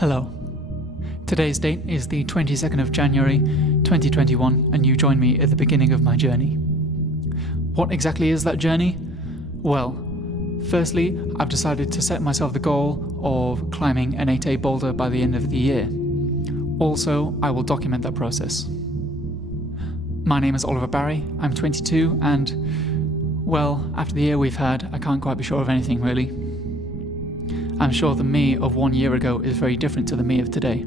Hello. Today's date is the 22nd of January 2021 and you join me at the beginning of my journey. What exactly is that journey? Well, firstly, I've decided to set myself the goal of climbing an 8A boulder by the end of the year. Also, I will document that process. My name is Oliver Barry, I'm 22 and, well, after the year we've had, I can't quite be sure of anything really. I'm sure the me of 1 year ago is very different to the me of today.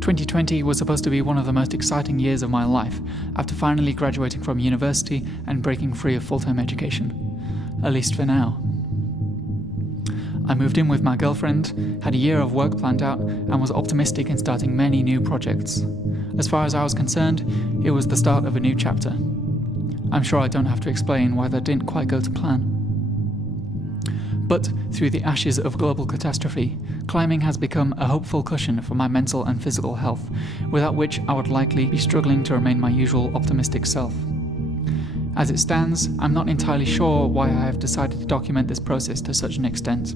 2020 was supposed to be one of the most exciting years of my life after finally graduating from university and breaking free of full-time education, at least for now. I moved in with my girlfriend, had a year of work planned out and was optimistic in starting many new projects. As far as I was concerned, it was the start of a new chapter. I'm sure I don't have to explain why that didn't quite go to plan. But through the ashes of global catastrophe, climbing has become a hopeful cushion for my mental and physical health, without which I would likely be struggling to remain my usual optimistic self. As it stands, I'm not entirely sure why I have decided to document this process to such an extent.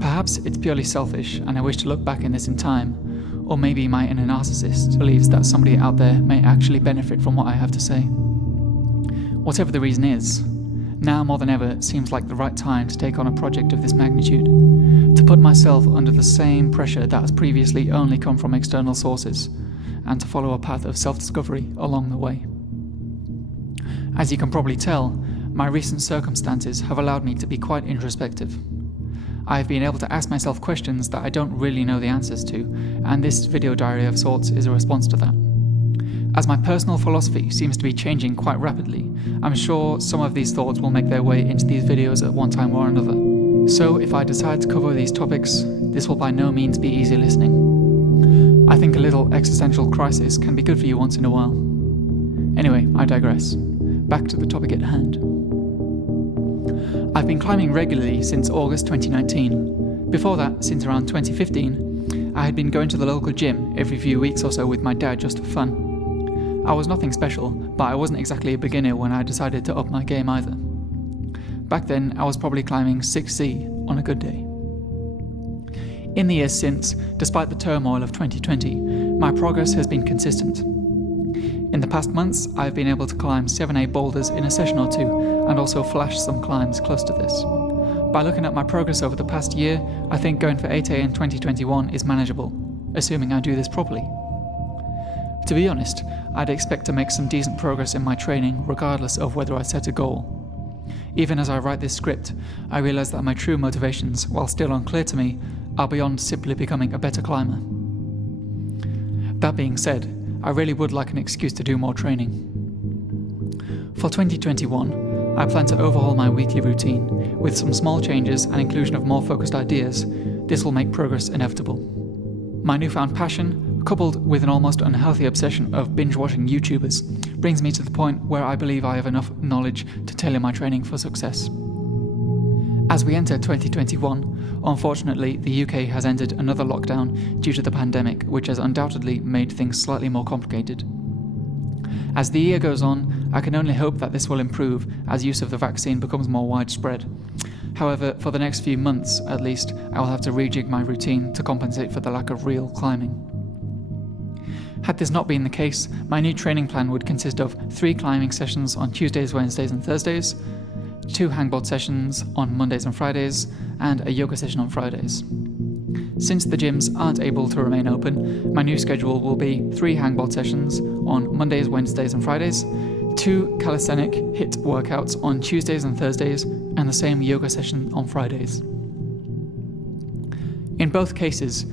Perhaps it's purely selfish and I wish to look back in this in time, or maybe my inner narcissist believes that somebody out there may actually benefit from what I have to say. Whatever the reason is, now more than ever seems like the right time to take on a project of this magnitude, to put myself under the same pressure that has previously only come from external sources, and to follow a path of self-discovery along the way. As you can probably tell, my recent circumstances have allowed me to be quite introspective. I have been able to ask myself questions that I don't really know the answers to, and this video diary of sorts is a response to that. As my personal philosophy seems to be changing quite rapidly, I'm sure some of these thoughts will make their way into these videos at one time or another. So if I decide to cover these topics, this will by no means be easy listening. I think a little existential crisis can be good for you once in a while. Anyway, I digress. Back to the topic at hand. I've been climbing regularly since August 2019. Before that, since around 2015, I had been going to the local gym every few weeks or so with my dad just for fun. I was nothing special, but I wasn't exactly a beginner when I decided to up my game either. Back then, I was probably climbing 6C on a good day. In the years since, despite the turmoil of 2020, my progress has been consistent. In the past months, I've been able to climb 7A boulders in a session or two, and also flash some climbs close to this. By looking at my progress over the past year, I think going for 8A in 2021 is manageable, assuming I do this properly. To be honest, I'd expect to make some decent progress in my training regardless of whether I set a goal. Even as I write this script, I realise that my true motivations, while still unclear to me, are beyond simply becoming a better climber. That being said, I really would like an excuse to do more training. For 2021, I plan to overhaul my weekly routine. With some small changes and inclusion of more focused ideas, this will make progress inevitable. My newfound passion, coupled with an almost unhealthy obsession of binge-watching YouTubers, brings me to the point where I believe I have enough knowledge to tailor my training for success. As we enter 2021, unfortunately the UK has entered another lockdown due to the pandemic, which has undoubtedly made things slightly more complicated. As the year goes on, I can only hope that this will improve as use of the vaccine becomes more widespread. However, for the next few months at least, I will have to rejig my routine to compensate for the lack of real climbing. Had this not been the case, my new training plan would consist of 3 climbing sessions on Tuesdays, Wednesdays and Thursdays, 2 hangboard sessions on Mondays and Fridays, and a yoga session on Fridays. Since the gyms aren't able to remain open, my new schedule will be 3 hangboard sessions on Mondays, Wednesdays and Fridays, 2 calisthenic HIIT workouts on Tuesdays and Thursdays, and the same yoga session on Fridays. In both cases,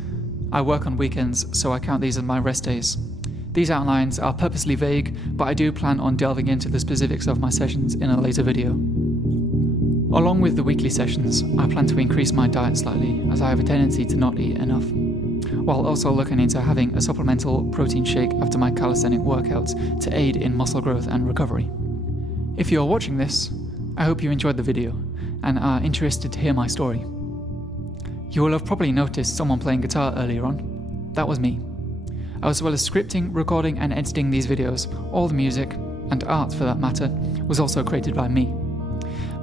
I work on weekends, so I count these as my rest days. These outlines are purposely vague, but I do plan on delving into the specifics of my sessions in a later video. Along with the weekly sessions, I plan to increase my diet slightly, as I have a tendency to not eat enough, while also looking into having a supplemental protein shake after my calisthenic workouts to aid in muscle growth and recovery. If you are watching this, I hope you enjoyed the video and are interested to hear my story. You will have probably noticed someone playing guitar earlier on. That was me. As well as scripting, recording and editing these videos, all the music, and art for that matter, was also created by me.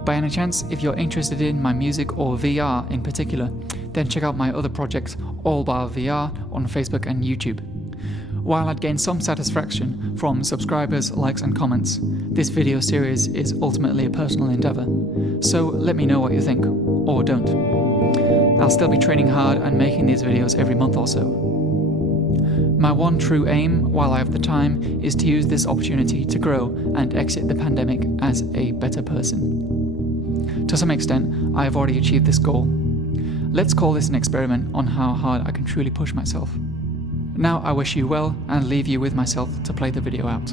By any chance, if you're interested in my music or VR in particular, then check out my other projects all bar VR on Facebook and YouTube. While I'd gained some satisfaction from subscribers, likes and comments, this video series is ultimately a personal endeavour, so let me know what you think, or don't. I'll still be training hard and making these videos every month or so. My one true aim, while I have the time, is to use this opportunity to grow and exit the pandemic as a better person. To some extent, I have already achieved this goal. Let's call this an experiment on how hard I can truly push myself. Now I wish you well and leave you with myself to play the video out.